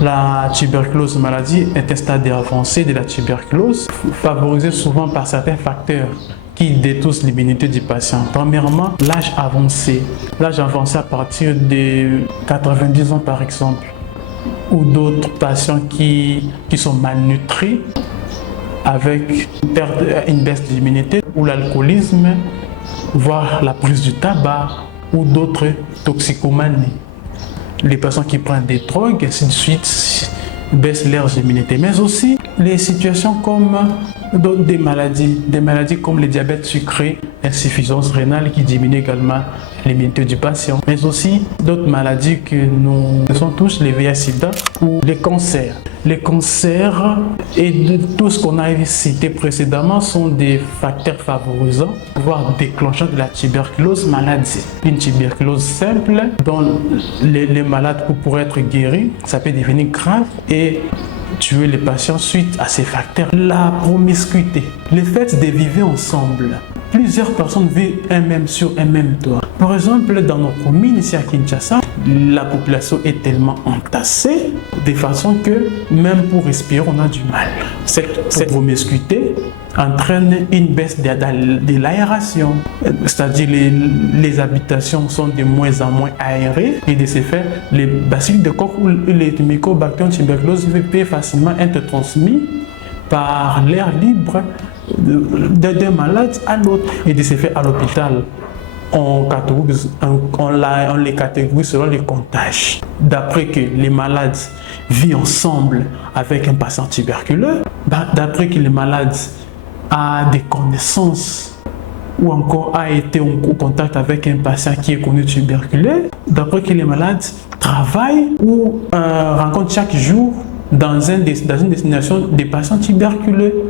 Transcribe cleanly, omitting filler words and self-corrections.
La tuberculose maladie est un stade avancé de la tuberculose, favorisé souvent par certains facteurs qui détruisent l'immunité du patient. Premièrement, l'âge avancé. L'âge avancé à partir de 90 ans par exemple, ou d'autres patients qui sont malnutris avec une baisse de l'immunité, ou l'alcoolisme, voire la prise du tabac ou d'autres toxicomanies. Les personnes qui prennent des drogues, ainsi de suite, baissent leur immunité. Mais aussi les situations comme des maladies comme le diabète sucré, l'insuffisance rénale qui diminue également l'immunité du patient. Mais aussi d'autres maladies que nous sont tous, les VIH/SIDA ou les cancers. Les cancers et tout ce qu'on a cité précédemment sont des facteurs favorisants, voire déclenchants de la tuberculose maladie. Une tuberculose simple dont les malades pourraient être guéris, ça peut devenir grave et tuer les patients suite à ces facteurs. La promiscuité, le fait de vivre ensemble. Plusieurs personnes vivent un même sur un même toit. Par exemple, dans nos communes ici à Kinshasa, la population est tellement entassée de façon que même pour respirer, on a du mal. Cette promiscuité entraîne une baisse de l'aération, c'est-à-dire les habitations sont de moins en moins aérées et de ce fait, les bacilles de coque ou les mycobactéries tuberculose peuvent facilement être transmis par l'air libre d'un malade à l'autre. Et de ce fait, à l'hôpital, on les catégorise selon les contages. D'après que les malades vivent ensemble avec un patient tuberculeux, d'après que les malades a des connaissances ou encore a été en contact avec un patient qui est connu tuberculeux, d'après que les malades travaillent ou rencontrent chaque jour dans une destination des patients tuberculeux.